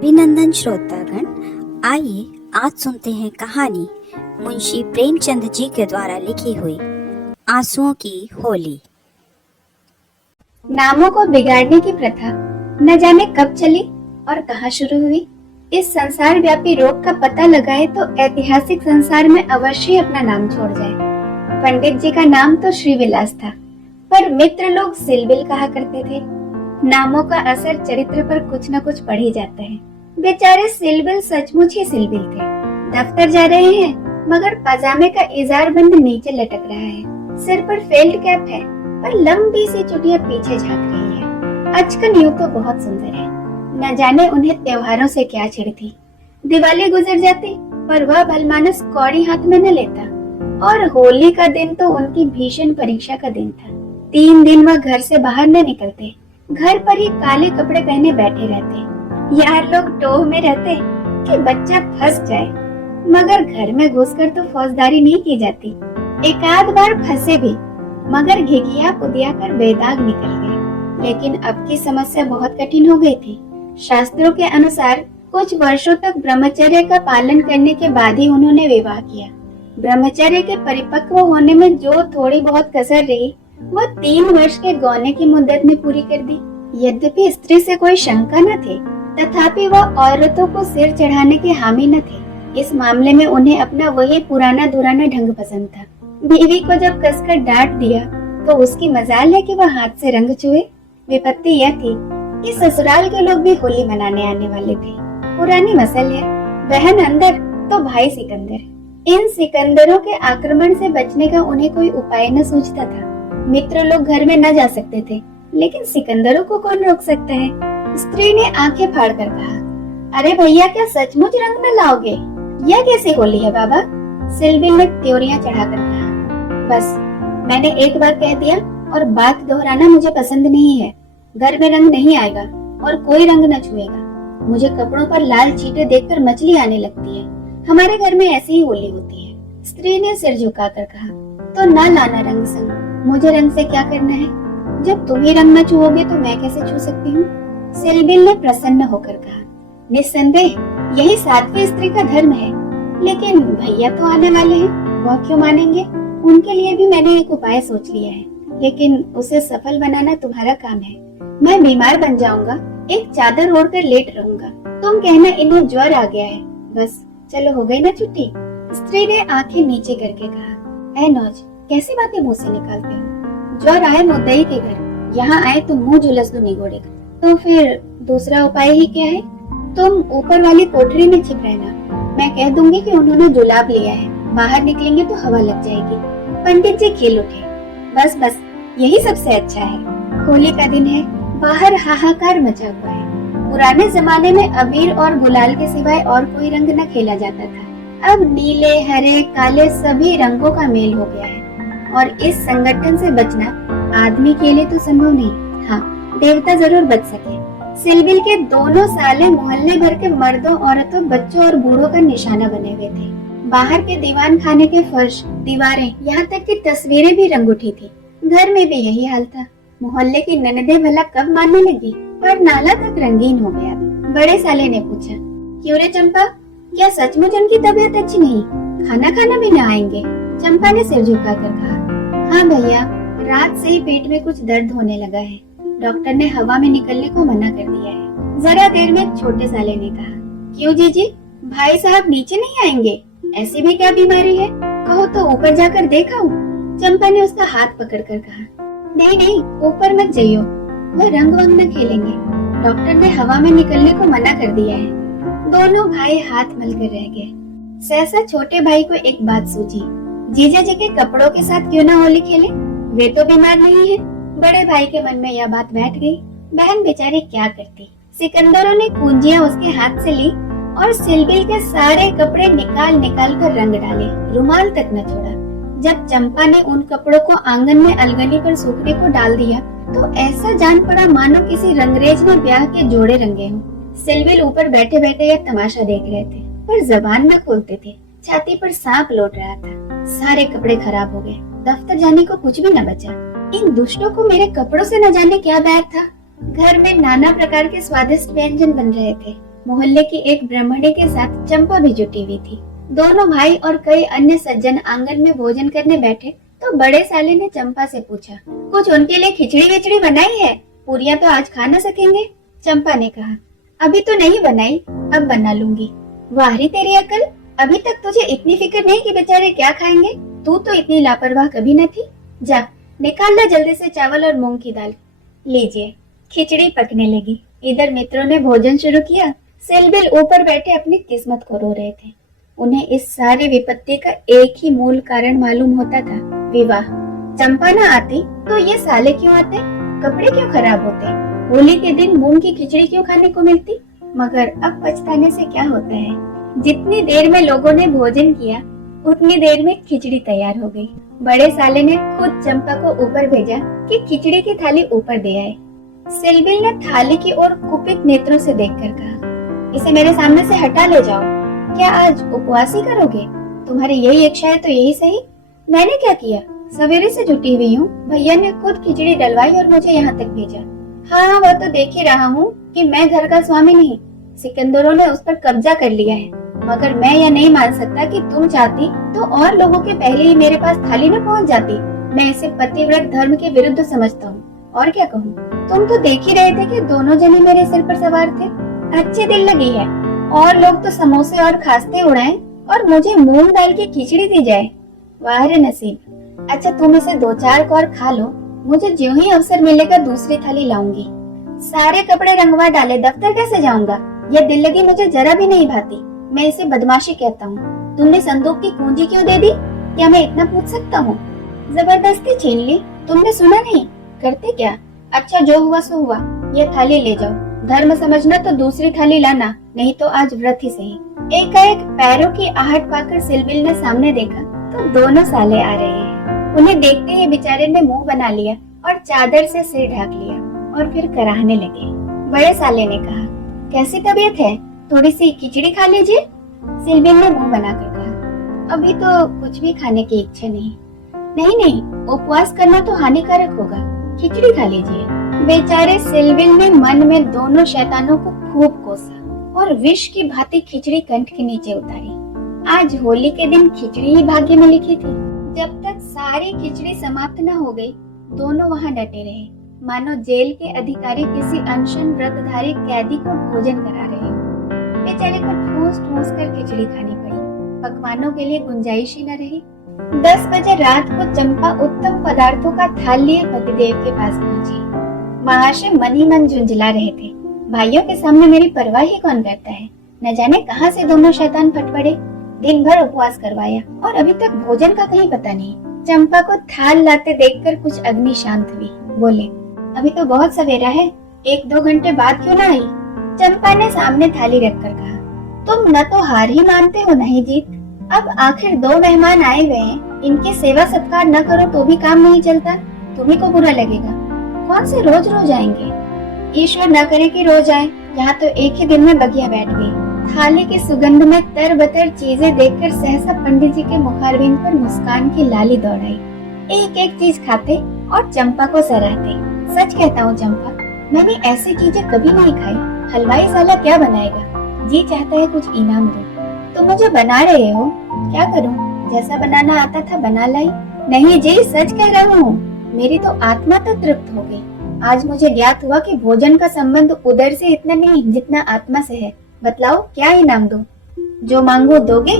अभिनंदन श्रोतागण, आइए आज सुनते हैं कहानी मुंशी प्रेमचंद जी के द्वारा लिखी हुई आंसुओं की होली। नामों को बिगाड़ने की प्रथा न जाने कब चली और कहाँ शुरू हुई। इस संसार व्यापी रोग का पता लगाए तो ऐतिहासिक संसार में अवश्य अपना नाम छोड़ जाए। पंडित जी का नाम तो श्रीविलास था, पर मित्र लोग सिलबिल कहा करते थे। नामों का असर चरित्र पर कुछ न कुछ पड़ ही जाता है। बेचारे सिलबिल सचमुच ही सिलबिल थे। दफ्तर जा रहे हैं मगर पजामे का इजार बंद नीचे लटक रहा है, सिर पर फेल्ड कैप है पर लंबी सी चुटिया पीछे झांक रही है। अचकन यूं तो बहुत सुंदर है, न जाने उन्हें त्योहारों से क्या चिढ़ थी। दिवाली गुजर जाती पर वह भलमानस कौड़ी हाथ में न लेता, और होली का दिन तो उनकी भीषण परीक्षा का दिन था। 3 दिन वह घर से बाहर न निकलते, घर पर ही काले कपड़े पहने बैठे रहते। यार लोग टोह में रहते कि बच्चा फंस जाए, मगर घर में घुसकर तो फौजदारी नहीं की जाती। एक आध बार फंसे भी, मगर घिघिया पुदिया कर बेदाग निकल गए। लेकिन अब की समस्या बहुत कठिन हो गई थी। शास्त्रों के अनुसार कुछ वर्षों तक ब्रह्मचर्य का पालन करने के बाद ही उन्होंने विवाह किया। ब्रह्मचर्य के परिपक्व होने में जो थोड़ी बहुत कसर रही, वो 3 वर्ष के गौने की मुद्दत में पूरी कर दी। यद्यपि स्त्री से कोई शंका न थी, तथापि वह औरतों को सिर चढ़ाने के हामी न थे। इस मामले में उन्हें अपना वही पुराना दुराना ढंग पसंद था। बीवी को जब कसकर डांट दिया तो उसकी मजाल है कि वह हाथ से रंग छुए। विपत्ति यह थी कि ससुराल के लोग भी होली मनाने आने वाले थे। पुरानी मसल है, बहन अंदर तो भाई सिकंदर। इन सिकंदरों के आक्रमण से बचने का उन्हें कोई उपाय न सूझता था। मित्र लोग घर में न जा सकते थे, लेकिन सिकंदरों को कौन रोक सकता है। स्त्री ने आंखें फाड़ कर कहा, अरे भैया, क्या सचमुच रंग न लाओगे? यह कैसी होली है बाबा? सिलबिल ने त्योरियां चढ़ाकर कहा, बस मैंने एक बार कह दिया और बात दोहराना मुझे पसंद नहीं है। घर में रंग नहीं आएगा और कोई रंग न छुएगा। मुझे कपड़ों पर लाल चीटे देखकर मछली आने लगती है। हमारे घर में ऐसी ही होली होती है। स्त्री ने सिर झुकाकर कहा, तो न लाना रंग संग। मुझे रंग से क्या करना है? जब तुम ही रंग न छुओगे तो मैं कैसे छू सकती हूँ? सिलबिल ने प्रसन्न होकर कहा, निस्संदेह यही सात्विक स्त्री का धर्म है। लेकिन भैया तो आने वाले हैं, वह क्यों मानेंगे? उनके लिए भी मैंने एक उपाय सोच लिया है, लेकिन उसे सफल बनाना तुम्हारा काम है। मैं बीमार बन जाऊंगा, एक चादर ओढ़कर लेट रहूंगा। तुम कहना इन्हें ज्वर आ गया है। बस चलो, हो गई ना छुट्टी? स्त्री ने आंखें नीचे करके कहा, ऐ नौज, कैसी बातें मुंह से निकालते हो? ज्वर आए मुद्दई के घर, यहाँ आए तो मुंह झुलस दो निगोड़े का। तो फिर दूसरा उपाय ही क्या है? तुम ऊपर वाली कोठरी में छिप रहना। मैं कह दूंगी कि उन्होंने जुलाब लिया है, बाहर निकलेंगे तो हवा लग जाएगी। पंडित जी खिल उठे, बस बस, यही सबसे अच्छा है। होली का दिन है, बाहर हाहाकार मचा हुआ है। पुराने जमाने में अबीर और गुलाल के सिवाय और कोई रंग न खेला जाता था। अब नीले, हरे, काले सभी रंगों का मेल हो गया है, और इस संगठन से बचना आदमी के लिए तो संभव नहीं। हाँ, देवता जरूर बच सके। सिलबिल के दोनों साले मोहल्ले भर के मर्दों, औरतों, बच्चों और बूढ़ों का निशाना बने हुए थे। बाहर के दीवान खाने के फर्श, दीवारें, यहाँ तक कि तस्वीरें भी रंग उठी थी। घर में भी यही हाल था। मोहल्ले की ननदें भला कब मानने लगी, पर नाला तक रंगीन हो गया। बड़े साले ने पूछा, क्यों रे चंपा, क्या सचमुच उनकी तबीयत अच्छी नहीं? खाना खाना भी न आएंगे? चंपा ने सिर झुकाकर कहा, हाँ भैया, रात से ही पेट में कुछ दर्द होने लगा है। डॉक्टर ने हवा में निकलने को मना कर दिया है। जरा देर में छोटे साले ने कहा, क्यों जीजी, भाई साहब नीचे नहीं आएंगे? ऐसी भी क्या बीमारी है? कहो तो ऊपर जाकर देखाऊं? चंपा ने उसका हाथ पकड़कर कहा, नहीं नहीं, ऊपर मत जाइयो, वो रंग वंग न खेलेंगे। डॉक्टर ने हवा में निकलने को मना कर दिया है। दोनों भाई हाथ मलकर रह गए। सहसा छोटे भाई को एक बात सूझी, जीजा जी के कपड़ों के साथ क्यों ना होली खेले? वे तो बीमार नहीं है। बड़े भाई के मन में यह बात बैठ गई। बहन बेचारी क्या करती। सिकंदरों ने कुंजियां उसके हाथ से ली और सिलबिल के सारे कपड़े निकाल निकाल कर रंग डाले, रुमाल तक न छोड़ा। जब चंपा ने उन कपड़ों को आंगन में अलगनी पर सूखने को डाल दिया तो ऐसा जान पड़ा मानो किसी रंगरेज ने ब्याह के जोड़े रंगे हों। सिलबिल ऊपर बैठे बैठे यह तमाशा देख रहे थे, पर जबान न खोलते थे। छाती पर सांप लौट रहा था। सारे कपड़े खराब हो गए, दफ्तर जाने को कुछ भी न बचा। इन दुष्टों को मेरे कपड़ों से न जाने क्या बैर था। घर में नाना प्रकार के स्वादिष्ट व्यंजन बन रहे थे, मोहल्ले की एक ब्राह्मणी के साथ चंपा भी जुटी हुई थी। दोनों भाई और कई अन्य सज्जन आंगन में भोजन करने बैठे तो बड़े साले ने चंपा से पूछा, कुछ उनके लिए खिचड़ी विचड़ी बनाई है? पूरियां तो आज खा न सकेंगे। चंपा ने कहा, अभी तो नहीं बनाई, अब बना लूंगी। वाह रे तेरी अकल, अभी तक तुझे इतनी फिक्र नहीं कि बेचारे क्या खाएंगे? तू तो इतनी लापरवाह कभी न थी। जा निकाल ला जल्दी से चावल और मूंग की दाल। लीजिए। खिचड़ी पकने लगी। इधर मित्रों ने भोजन शुरू किया। सिलबिल ऊपर बैठे अपनी किस्मत को रो रहे थे। उन्हें इस सारी विपत्ति का एक ही मूल कारण मालूम होता था, विवाह। चंपा न आती तो ये साले क्यों आते, कपड़े क्यों खराब होते, होली के दिन मूंग की खिचड़ी क्यों खाने को मिलती। मगर अब पछताने से क्या होता है। जितनी देर में लोगों ने भोजन किया उतनी देर में खिचड़ी तैयार हो गई। बड़े साले ने खुद चंपा को ऊपर भेजा कि खिचड़ी की थाली ऊपर दे आए। सिलबिल ने थाली की ओर कुपित नेत्रों से देखकर कहा, इसे मेरे सामने से हटा ले जाओ। क्या आज उपवास ही करोगे? तुम्हारी यही इच्छा है तो यही सही। मैंने क्या किया, सवेरे से जुटी हुई हूँ। भैया ने खुद खिचड़ी डलवाई और मुझे यहाँ तक भेजा। हाँ वो तो देख ही रहा हूँ कि मैं घर का स्वामी नहीं, सिकंदरों ने उस पर कब्जा कर लिया है। मगर मैं यह नहीं मान सकता कि तुम चाहती तो और लोगों के पहले ही मेरे पास थाली न पहुँच जाती। मैं इसे पतिव्रत धर्म के विरुद्ध समझता हूँ। और क्या कहूँ, तुम तो देख ही रहे थे कि दोनों जने मेरे सिर पर सवार थे। अच्छी दिल लगी है। और लोग तो समोसे और खास्ते उड़ाएं और मुझे मूंग दाल की खिचड़ी दी जाए। वाह रे नसीब। अच्छा तुम इसे दो चार कौर खा लो, मुझे ज्यों ही अवसर मिलेगा दूसरी थाली लाऊंगी। सारे कपड़े रंगवा डाले, दफ्तर कैसे जाऊंगा? यह दिल लगी मुझे जरा भी नहीं भाती। मैं इसे बदमाशी कहता हूँ। तुमने संदूक की कुंजी क्यों दे दी? क्या मैं इतना पूछ सकता हूँ? जबरदस्ती छीन ली? तुमने सुना नहीं? करते क्या? अच्छा जो हुआ सो हुआ। यह थाली ले जाओ। धर्म समझना तो दूसरी थाली लाना, नहीं तो आज व्रत ही सही। एकाएक पैरों की आहट पाकर सिलबिल ने सामने देखा तो दोनों साले आ रहे हैं। उन्हें देखते ही बेचारे ने मुंह बना लिया और चादर से सिर ढक लिया और फिर कराहने लगे। बड़े साले ने कहा, कैसी तबीयत है? थोड़ी सी खिचड़ी खा लीजिए। सिलबिल ने मुंह बनाकर कहा, अभी तो कुछ भी खाने की इच्छा नहीं। नहीं नहीं, उपवास करना तो हानिकारक होगा, खिचड़ी खा लीजिए। बेचारे सिलबिल ने मन में दोनों शैतानों को खूब कोसा और विष की भांति खिचड़ी कंठ के नीचे उतारी। आज होली के दिन खिचड़ी ही भाग्य में लिखी थी। जब तक सारी खिचड़ी समाप्त न हो गई, दोनों वहां डटे रहे, मानो जेल के अधिकारी किसी अनशन व्रतधारी कैदी को भोजन करा रहे हो। बेचारे को ठूस ठूस कर खिचड़ी खानी पड़ी। पकवानों के लिए गुंजाइश ही न रही। 10 बजे रात को चंपा उत्तम पदार्थों का थाल लिए पतिदेव के पास पहुंची। महाशय मन ही मन झुंझला रहे थे। भाइयों के सामने मेरी परवाह ही कौन करता है? न जाने कहां से दोनों शैतान फट पड़े। दिन भर उपवास करवाया और अभी तक भोजन का कहीं पता नहीं। चंपा को थाल लाते देखकर कुछ अग्नि शांत हुई। बोले, अभी तो बहुत सवेरा है, 1-2 घंटे बाद क्यों ना आई? चंपा ने सामने थाली रखकर कहा, तुम न तो हार ही मानते हो न ही जीत। अब आखिर 2 मेहमान आए हुए हैं, इनकी सेवा सत्कार न करो तो भी काम नहीं चलता। तुम्ही को बुरा लगेगा। कौन से रोज रोज आएंगे? ईश्वर न करे कि रोज आए। यहाँ तो एक ही दिन में बगिया बैठ गई। थाली की सुगंध में तरबतर चीजें देखकर सहसा पंडित जी के मुखारबिंद पर मुस्कान की लाली दौड़ाई। एक एक चीज खाते और चंपा को सराहते। सच कहता हूँ चंपा, मैंने ऐसी चीजें कभी नहीं खाई। हलवाई साला क्या बनाएगा? जी चाहता है कुछ इनाम दो। तुम मुझे बना रहे हो, क्या करूं? जैसा बनाना आता था बना लाई। नहीं जी, सच कह रहा हूँ। मेरी तो आत्मा तक तृप्त हो गई। आज मुझे ज्ञात हुआ कि भोजन का संबंध उदर से इतना नहीं जितना आत्मा से है। बतलाओ क्या इनाम दूं? जो मांगो दोगे?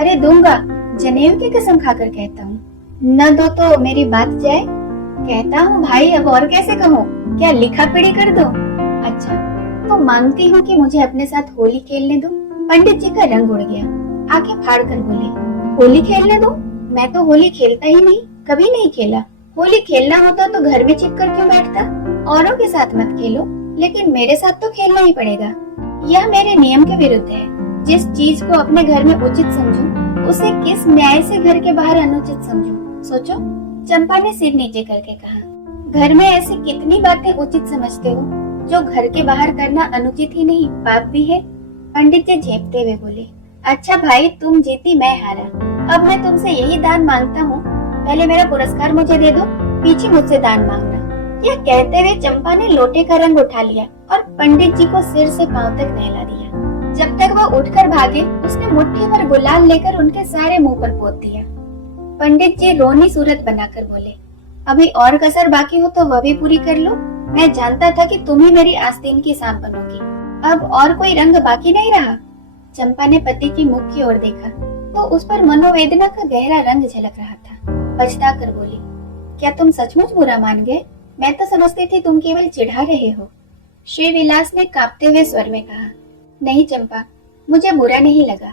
अरे दूंगा, जनेऊ की कसम खाकर कहता हूँ। न दो तो मेरी बात जाए। कहता हूँ भाई, अब और कैसे कहूँ? क्या लिखा पढ़ी कर दो? अच्छा तो मांगती हूँ कि मुझे अपने साथ होली खेलने दो। पंडित जी का रंग उड़ गया। आंखें फाड़ कर बोले, होली खेलने दो? मैं तो होली खेलता ही नहीं, कभी नहीं खेला। होली खेलना होता तो घर में छिपकर क्यों बैठता? औरों के साथ मत खेलो, लेकिन मेरे साथ तो खेलना ही पड़ेगा। यह मेरे नियम के विरुद्ध है। जिस चीज को अपने घर में उचित समझूं, उसे किस न्याय से घर के बाहर अनुचित समझूं? सोचो। चंपा ने सिर नीचे करके कहा, घर में ऐसी कितनी बातें उचित समझते हो जो घर के बाहर करना अनुचित ही नहीं पाप भी है। पंडित जी झेपते हुए बोले, अच्छा भाई तुम जीती मैं हारा। अब मैं तुमसे यही दान मांगता हूँ, पहले मेरा पुरस्कार मुझे दे दो, पीछे मुझसे दान मांगना। यह कहते हुए चंपा ने लोटे का रंग उठा लिया और पंडित जी को सिर से पांव तक नहला दिया। जब तक वह उठकर भागे, उसने मुट्ठी भर गुलाल लेकर उनके सारे मुंह पर पोत दिया। पंडित जी रोनी सूरत बनाकर बोले, अभी और कसर बाकी हो तो वह भी पूरी कर लो। मैं जानता था कि तुम ही मेरी आस्तीन की सांप बनोगी। अब और कोई रंग बाकी नहीं रहा। चंपा ने पति की मुख की ओर देखा तो उस पर मनोवेदना का गहरा रंग झलक रहा था। पछता कर बोली, क्या तुम सचमुच बुरा मान गए? मैं तो समझती थी तुम केवल चिढ़ा रहे हो। श्री विलास ने कांपते हुए स्वर में कहा, नहीं चंपा, मुझे बुरा नहीं लगा।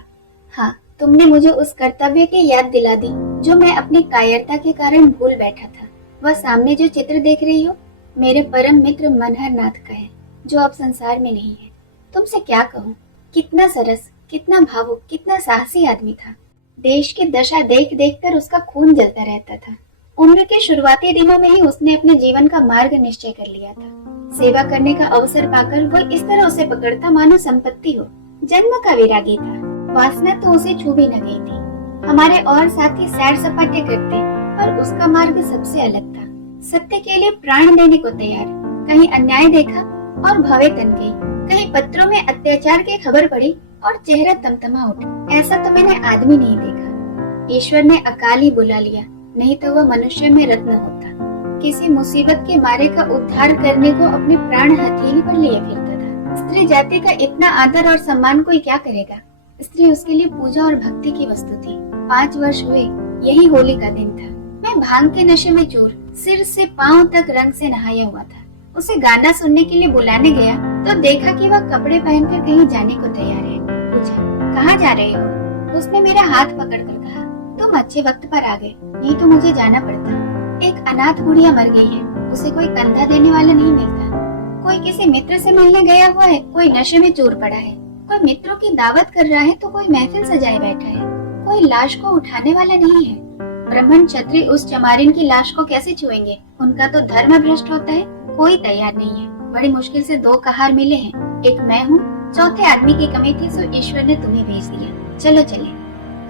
हाँ, तुमने मुझे उस कर्तव्य की याद दिला दी जो मैं अपनी कायरता के कारण भूल बैठा था। वह सामने जो चित्र देख रही हो, मेरे परम मित्र मनहर नाथ का है, जो अब संसार में नहीं है। तुमसे क्या कहूँ, कितना सरस, कितना भावुक, कितना साहसी आदमी था। देश की दशा देख देख कर उसका खून जलता रहता था। उम्र के शुरुआती दिनों में ही उसने अपने जीवन का मार्ग निश्चय कर लिया था। सेवा करने का अवसर पाकर वो इस तरह उसे पकड़ता मानो संपत्ति हो। जन्म का विरागी था, वासना तो उसे छू भी न गई थी। हमारे और साथी सैर सपाटे करते, पर उसका मार्ग सबसे अलग था। सत्य के लिए प्राण देने को तैयार। कहीं अन्याय देखा और भवे तन गई, कहीं पत्रों में अत्याचार की खबर पड़ी और चेहरा तमतमा उठा। ऐसा तो मैंने आदमी नहीं देखा। ईश्वर ने अकाल ही बुला लिया, नहीं तो वह मनुष्य में रत्न होता। किसी मुसीबत के मारे का उद्धार करने को अपने प्राण हथेली पर लिए फिरता था। स्त्री जाति का इतना आदर और सम्मान कोई क्या करेगा? स्त्री उसके लिए पूजा और भक्ति की वस्तु थी। 5 वर्ष हुए, यही होली का दिन था। मैं भांग के नशे में चूर, सिर से पांव तक रंग से नहाया हुआ था। उसे गाना सुनने के लिए बुलाने गया तो देखा कि वह कपड़े पहनकर कहीं जाने को तैयार है। पूछा, कहाँ जा रहे हो? उसने मेरा हाथ पकड़कर कहा, तुम अच्छे वक्त पर आ गए, नहीं तो मुझे जाना पड़ता। एक अनाथ बुढ़िया मर गई है, उसे कोई कंधा देने वाला नहीं मिलता। कोई किसी मित्र से मिलने गया हुआ है, कोई नशे में चूर पड़ा है, कोई मित्रों की दावत कर रहा है तो कोई महफिल सजाए बैठा है, कोई लाश को उठाने वाला नहीं है। ब्राह्मण क्षत्रिय उस चमारिन की लाश को कैसे छुएंगे? उनका तो धर्म भ्रष्ट होता है। कोई तैयार नहीं है। बड़ी मुश्किल से 2 कहार मिले हैं, एक मैं हूँ, चौथे आदमी की कमी थी, सो ईश्वर ने तुम्हें भेज दिया। चलो चले।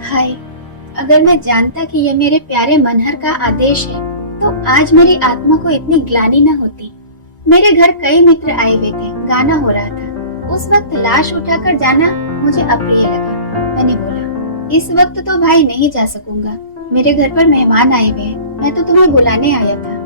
हाय, अगर मैं जानता कि यह मेरे प्यारे मनहर का आदेश है तो आज मेरी आत्मा को इतनी ग्लानि न होती। मेरे घर कई मित्र आए हुए थे, गाना हो रहा था। उस वक्त लाश उठाकर जाना मुझे अप्रिय लगा। मैंने बोला, इस वक्त तो भाई नहीं जा सकूंगा, मेरे घर पर मेहमान आए हुए हैं, मैं तो तुम्हें बुलाने आया था।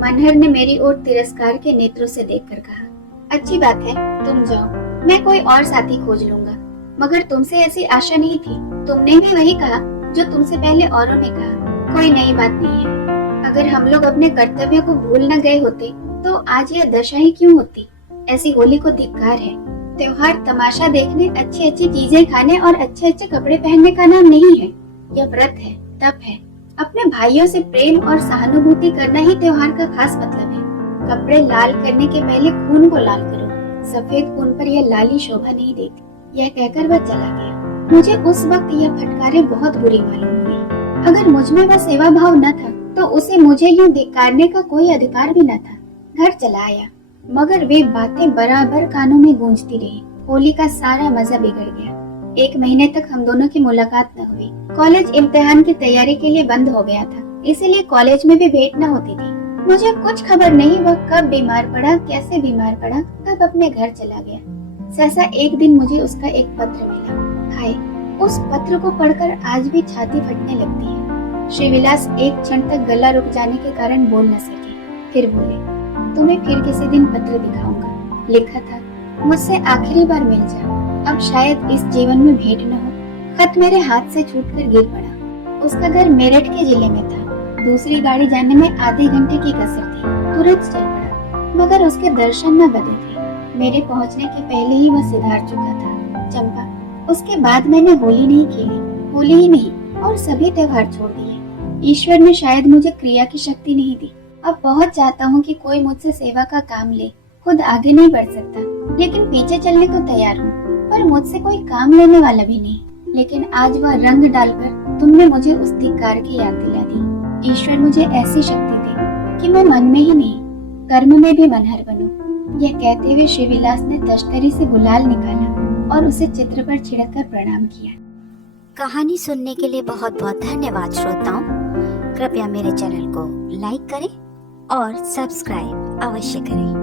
मनहर ने मेरी ओर तिरस्कार के नेत्रों से देखकर कहा, अच्छी बात है, तुम जाओ, मैं कोई और साथी खोज लूंगा। मगर तुमसे ऐसी आशा नहीं थी। तुमने भी वही कहा जो तुमसे पहले औरों ने कहा। कोई नई बात नहीं है। अगर हम लोग अपने कर्तव्य को भूल न गए होते तो आज यह दशा ही क्यों होती? ऐसी होली को धिक्कार है। त्योहार तमाशा देखने, अच्छी अच्छी चीजें खाने और अच्छे अच्छे कपड़े पहनने का नाम नहीं है। यह व्रत है, तप है। अपने भाइयों से प्रेम और सहानुभूति करना ही त्योहार का खास मतलब है। कपड़े लाल करने के पहले खून को लाल करो। सफेद खून पर यह लाली शोभा नहीं देती। यह कहकर वह चला गया। मुझे उस वक्त यह फटकारे बहुत बुरी मालूम हुई। अगर मुझ में वह सेवा भाव न था तो उसे मुझे यूं धिक्कारने का कोई अधिकार भी न था। घर चला आया, मगर वे बातें बराबर कानों में गूंजती रही। होली का सारा मजा बिगड़ गया। 1 महीने तक हम दोनों की मुलाकात न हुई। कॉलेज इम्तिहान की तैयारी के लिए बंद हो गया था, इसीलिए कॉलेज में भी भेंट न होती थी। मुझे कुछ खबर नहीं वह कब बीमार पड़ा, कैसे बीमार पड़ा, कब अपने घर चला गया। सहसा एक दिन मुझे उसका एक पत्र मिला। हाय, उस पत्र को पढ़कर आज भी छाती फटने लगती है। श्रीविलास एक क्षण तक गला रुक जाने के कारण बोल न सके। फिर बोले, तुम्हें फिर किसी दिन पत्र दिखाऊंगा। लिखा था, मुझसे आखिरी बार मिल जा, अब शायद इस जीवन में भेंट न हो। खत मेरे हाथ से छूटकर गिर पड़ा। उसका घर मेरठ के जिले में था। दूसरी गाड़ी जाने में आधे घंटे की कसर थी। तुरंत चल पड़ा, मगर उसके दर्शन न बदे थे। मेरे पहुंचने के पहले ही वह सिधार चुका था। चंपा, उसके बाद मैंने होली नहीं खेली, होली ही नहीं और सभी त्योहार छोड़ दिए। ईश्वर ने शायद मुझे क्रिया की शक्ति नहीं दी। अब बहुत चाहता हूँ कि कोई मुझसे सेवा का काम ले। खुद आगे नहीं बढ़ सकता, लेकिन पीछे चलने को तैयार हूँ, पर मुझसे कोई काम लेने वाला भी नहीं। लेकिन आज वह रंग डालकर तुमने मुझे उस धिक्कार की याद दिला दी। ईश्वर मुझे ऐसी शक्ति दे कि मैं मन में ही नहीं, कर्म में भी मनहर बनूं। यह कहते हुए श्रीविलास ने तश्तरी से गुलाल निकाला और उसे चित्र पर छिड़ककर प्रणाम किया। कहानी सुनने के लिए बहुत बहुत धन्यवाद श्रोताओं। कृपया मेरे चैनल को लाइक करें और सब्सक्राइब अवश्य करें।